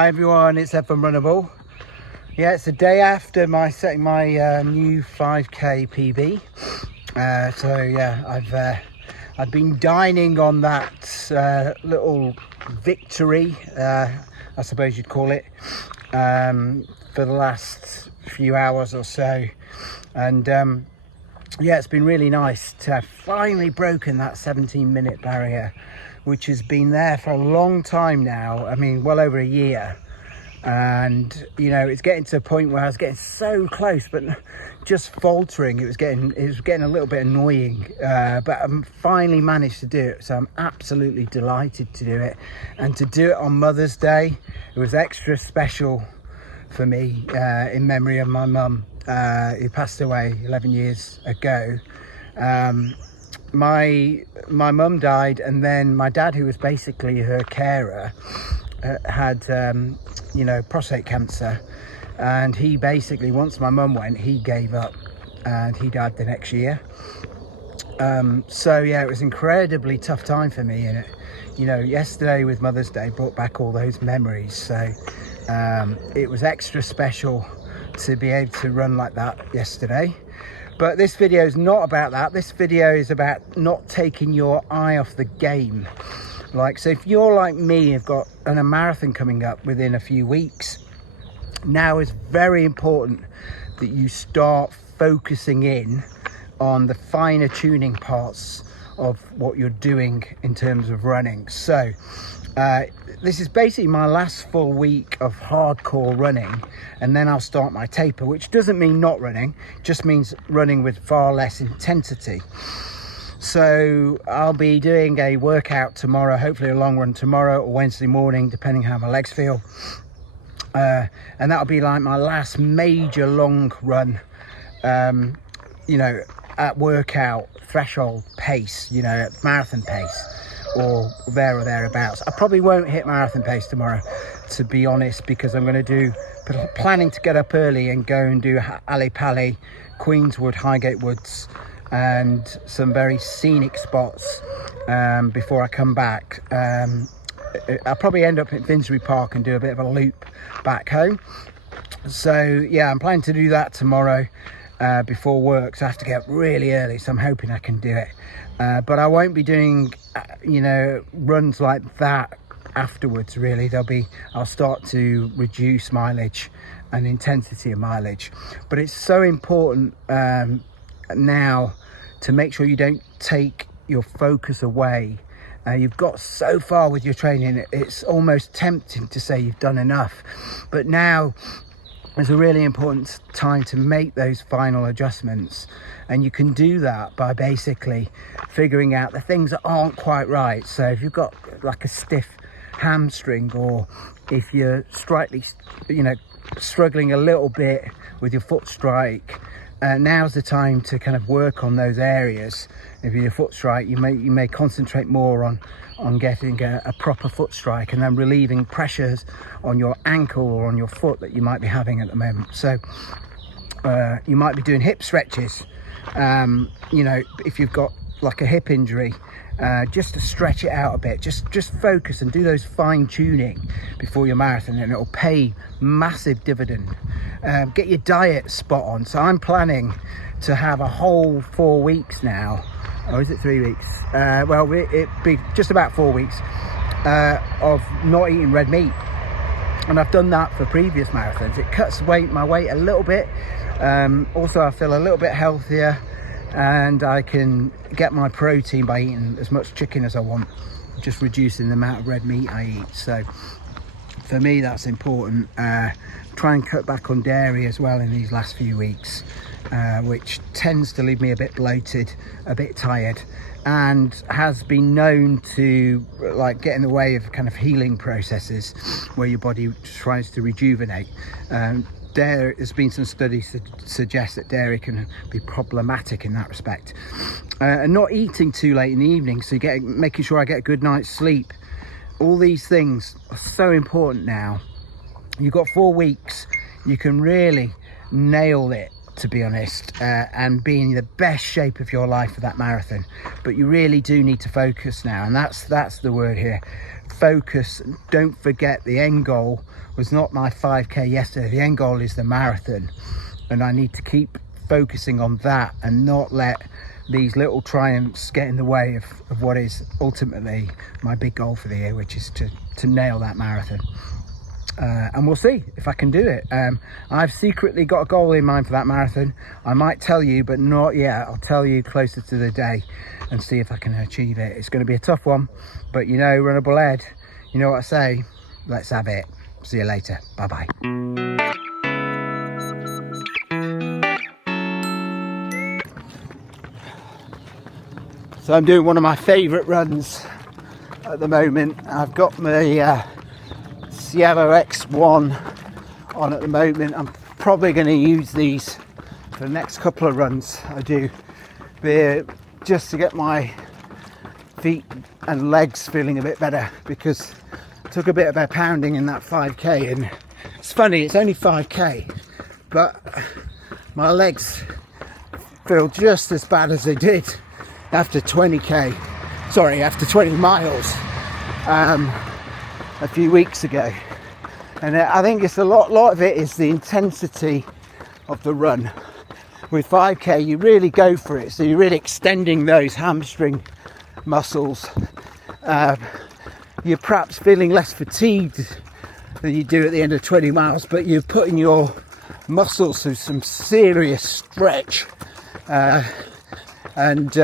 Hi everyone, it's Ed from Runnable. Yeah, it's the day after setting my new 5k PB. So yeah, I've been dining on that little victory, I suppose you'd call it, for the last few hours or so. And yeah, it's been really nice to have finally broken that 17-minute barrier, which has been there for a long time now. I mean, well over a year. And you know, it's getting to a point where I was getting so close but just faltering. It was getting a little bit annoying, but I finally managed to do it, so I'm absolutely delighted to do it. And to do it on Mother's Day, it was extra special for me, in memory of my mum, who passed away 11 years ago. My mum died, and then my dad, who was basically her carer, had you know, prostate cancer, and he basically, once my mum went, he gave up and he died the next year. So yeah, it was an incredibly tough time for me, and you know, yesterday with Mother's Day brought back all those memories. So it was extra special to be able to run like that yesterday. But this video is not about that. This video is about not taking your eye off the game. So if you're like me, you've got a marathon coming up within a few weeks, now is very important that you start focusing in on the finer tuning parts of what you're doing in terms of running. So this is basically my last full week of hardcore running, and then I'll start my taper, which doesn't mean not running, just means running with far less intensity. So I'll be doing a workout tomorrow, hopefully a long run tomorrow or Wednesday morning, depending how my legs feel. And that'll be like my last major long run, you know, at workout threshold pace, you know, at marathon pace or there or thereabouts. I probably won't hit marathon pace tomorrow, to be honest, because I'm going to planning to get up early and go and do Ali Pali, Queenswood, Highgate Woods, and some very scenic spots before I come back. I'll probably end up at Finsbury Park and do a bit of a loop back home. So yeah, I'm planning to do that tomorrow before work, so I have to get up really early, so I'm hoping I can do it. But I won't be doing you know, runs like that afterwards, really. I'll start to reduce mileage and intensity of mileage. But it's so important now to make sure you don't take your focus away. You've got so far with your training, it's almost tempting to say you've done enough, but now is a really important time to make those final adjustments, and you can do that by basically figuring out the things that aren't quite right. So if you've got like a stiff hamstring, or if you're slightly, you know, struggling a little bit with your foot strike, now's the time to kind of work on those areas. If your foot strike, you may concentrate more on getting a proper foot strike, and then relieving pressures on your ankle or on your foot that you might be having at the moment. So you might be doing hip stretches, you know, if you've got like a hip injury, just to stretch it out a bit, just focus and do those fine tuning before your marathon, and it'll pay massive dividend. Get your diet spot on. So I'm planning to have a whole 4 weeks now, or is it 3 weeks? Well, it'd be just about 4 weeks of not eating red meat, and I've done that for previous marathons. It cuts my weight a little bit. Also, I feel a little bit healthier, and I can get my protein by eating as much chicken as I want, just reducing the amount of red meat I eat. So for me, that's important. Try and cut back on dairy as well in these last few weeks, which tends to leave me a bit bloated, a bit tired, and has been known to like get in the way of kind of healing processes where your body tries to rejuvenate. There has been some studies that suggest that dairy can be problematic in that respect. And not eating too late in the evening, so making sure I get a good night's sleep. All these things are so important now. You've got 4 weeks, you can really nail it to be honest, and be in the best shape of your life for that marathon. But you really do need to focus now, and that's the word here. Focus. Don't forget, the end goal was not my 5k yesterday. The end goal is the marathon, and I need to keep focusing on that and not let these little triumphs get in the way of what is ultimately my big goal for the year, which is to nail that marathon. And we'll see if I can do it. I've secretly got a goal in mind for that marathon. I might tell you, but not yet. I'll tell you closer to the day and see if I can achieve it. It's going to be a tough one, but you know, runnable head, you know what I say, let's have it. See you later. Bye bye. So I'm doing one of my favourite runs at the moment. I've got my Cielo X1 on at the moment. I'm probably going to use these for the next couple of runs I do, just to get my feet and legs feeling a bit better, because I took a bit of a pounding in that 5k, and it's funny, it's only 5k, but my legs feel just as bad as they did after 20 miles a few weeks ago. And I think it's a lot of it is the intensity of the run. With 5k you really go for it, so you're really extending those hamstring muscles. You're perhaps feeling less fatigued than you do at the end of 20 miles, but you're putting your muscles through some serious stretch, and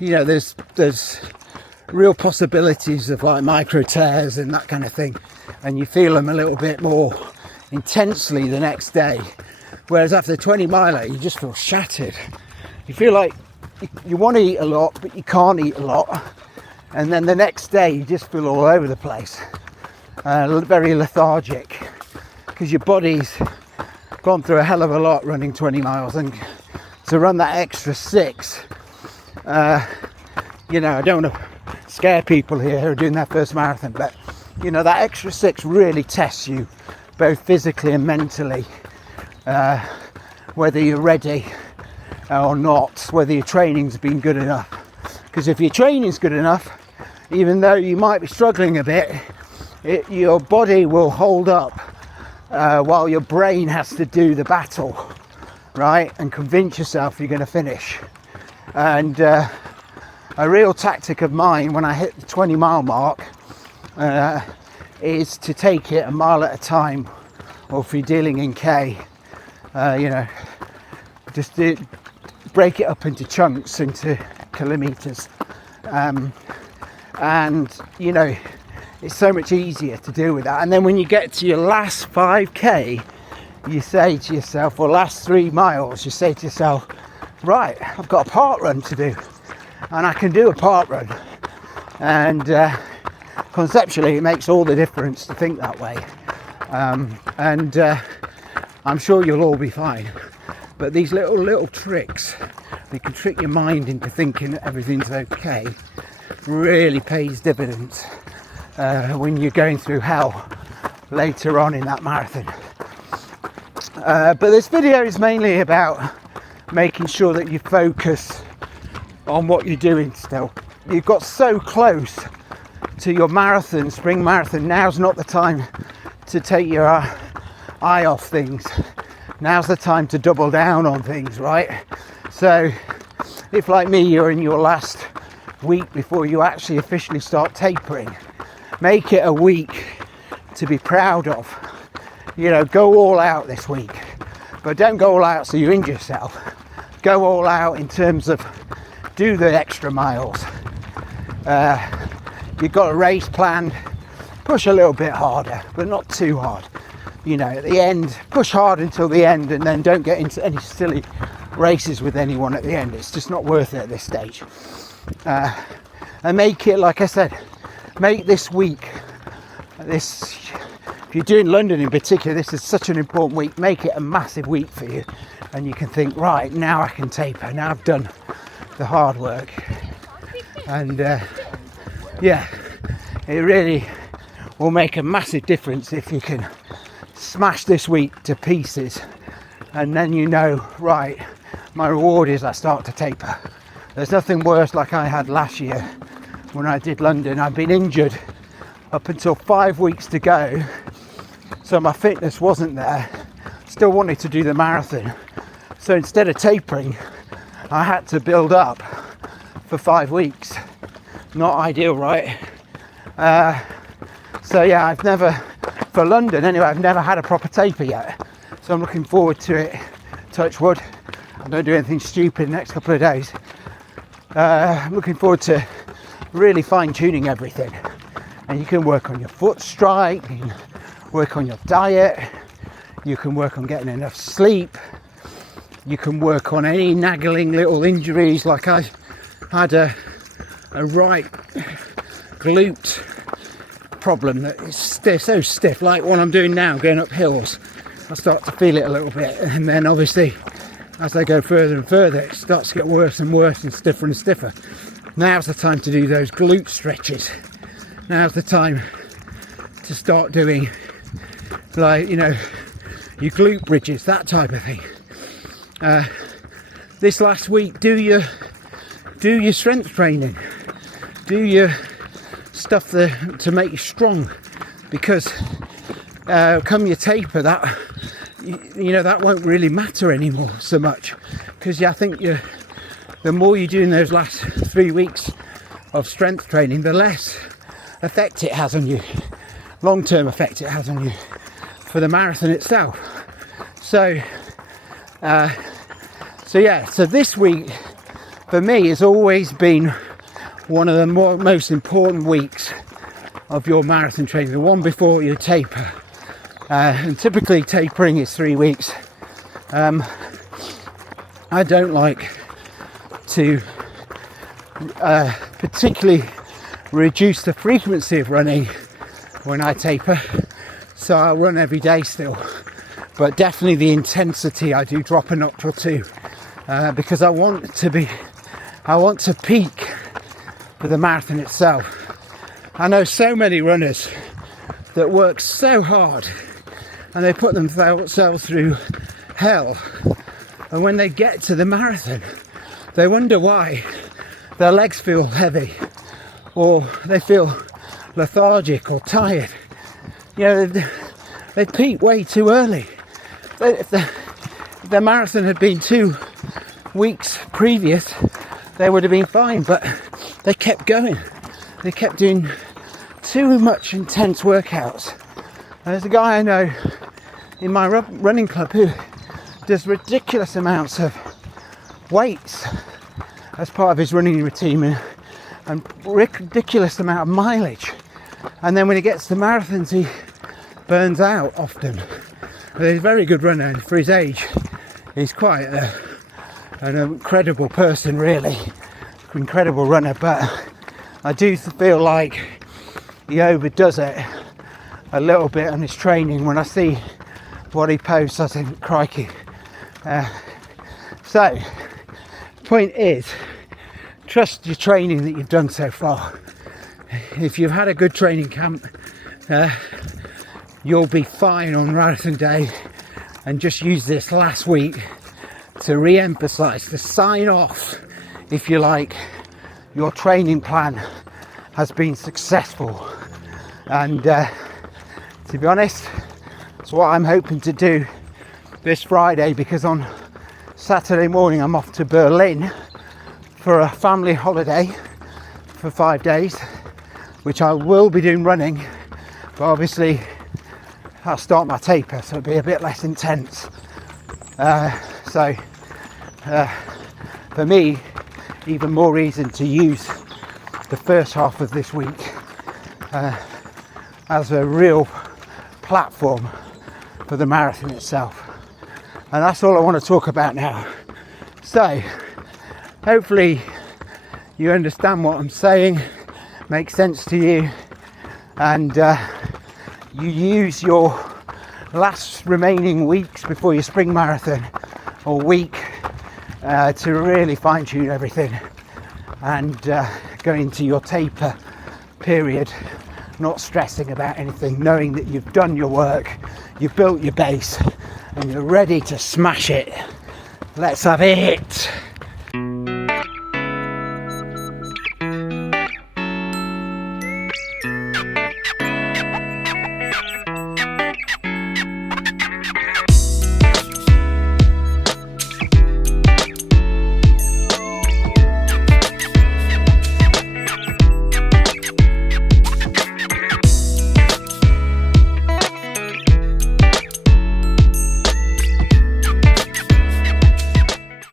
you know, there's real possibilities of like micro tears and that kind of thing, and you feel them a little bit more intensely the next day. Whereas after a 20 miler you just feel shattered. You feel like you want to eat a lot but you can't eat a lot, and then the next day you just feel all over the place, very lethargic, because your body's gone through a hell of a lot running 20 miles, and to run that extra 6, you know, I don't want to scare people here who are doing their first marathon, but you know, that extra 6 really tests you both physically and mentally, whether you're ready or not, whether your training's been good enough. Because if your training's good enough, even though you might be struggling a bit, your body will hold up while your brain has to do the battle, right, and convince yourself you're going to finish. And a real tactic of mine when I hit the 20 mile mark is to take it a mile at a time, or if you're dealing in K, you know, just break it up into chunks, into kilometers, and you know, it's so much easier to deal with that. And then when you get to your last 5k, you say to yourself, or last 3 miles, you say to yourself, right, I've got a park run to do, and I can do a park run. And conceptually it makes all the difference to think that way, and I'm sure you'll all be fine. But these little tricks, they can trick your mind into thinking that everything's okay, really pays dividends when you're going through hell later on in that marathon. But this video is mainly about making sure that you focus on what you're doing still. You've got so close to your marathon, spring marathon. Now's not the time to take your eye off things. Now's the time to double down on things, right? So if, like me, you're in your last week before you actually officially start tapering, make it a week to be proud of. You know, go all out this week, but don't go all out so you injure yourself. Go all out in terms of do the extra miles. You've got a race planned, push a little bit harder, but not too hard. You know, at the end, push hard until the end, and then don't get into any silly races with anyone at the end. It's just not worth it at this stage. And make it, like I said, make this week, if you're doing London in particular, this is such an important week. Make it a massive week for you, and you can think, right, now I can taper. Now I've done the hard work. And yeah, it really will make a massive difference if you can smash this week to pieces and then you know, right, my reward is I start to taper. There's nothing worse like I had last year when I did London. I'd been injured up until 5 weeks to go, so my fitness wasn't there. Still wanted to do the marathon, so instead of tapering, I had to build up for 5 weeks. Not ideal, right? So yeah, I've never, for London anyway, I've never had a proper taper yet. So I'm looking forward to it. Touch wood, I don't do anything stupid the next couple of days. I'm looking forward to really fine-tuning everything. And you can work on your foot strike, you can work on your diet, you can work on getting enough sleep, you can work on any nagging little injuries, like I had a right glute problem that is stiff, so stiff, like what I'm doing now, going up hills. I start to feel it a little bit, and then obviously as I go further and further, it starts to get worse and worse and stiffer. Now's the time to do those glute stretches. Now's the time to start doing, like, you know, your glute bridges, that type of thing. This last week, do your strength training, do your stuff to make you strong, because come your taper, that you know, that won't really matter anymore so much, because I think the more you do in those last 3 weeks of strength training, the less effect it has on you, long-term effect it has on you for the marathon itself. So so this week for me has always been one of the most important weeks of your marathon training, the one before you taper. And typically tapering is 3 weeks. I don't like to particularly reduce the frequency of running when I taper, so I run every day still, but definitely the intensity I do drop a notch or two, because I want to peak for the marathon itself. I know so many runners that work so hard and they put themselves through hell, and when they get to the marathon they wonder why their legs feel heavy or they feel lethargic or tired. You know, they peak way too early. If the marathon had been 2 weeks previous, they would have been fine, but they kept going. They kept doing too much intense workouts. There's a guy I know in my running club who does ridiculous amounts of weights as part of his running routine and ridiculous amount of mileage, and then when he gets to marathons he burns out often. But he's a very good runner, and for his age he's quite an incredible person, really incredible runner, but I do feel like he overdoes it a little bit on his training. When I see what he posts, I think, crikey. So the point is, trust your training that you've done so far. If you've had a good training camp, you'll be fine on marathon day, and just use this last week to re-emphasize, to sign off, if you like, your training plan has been successful. And to be honest, it's what I'm hoping to do this Friday, because on Saturday morning I'm off to Berlin for a family holiday for 5 days, which I will be doing running, but obviously I'll start my taper, so it'll be a bit less intense. So for me, even more reason to use the first half of this week as a real platform for the marathon itself. And that's all I want to talk about now. So hopefully you understand what I'm saying, makes sense to you, and you use your last remaining weeks before your spring marathon or week to really fine-tune everything and go into your taper period not stressing about anything, knowing that you've done your work, you've built your base, and you're ready to smash it. Let's have it.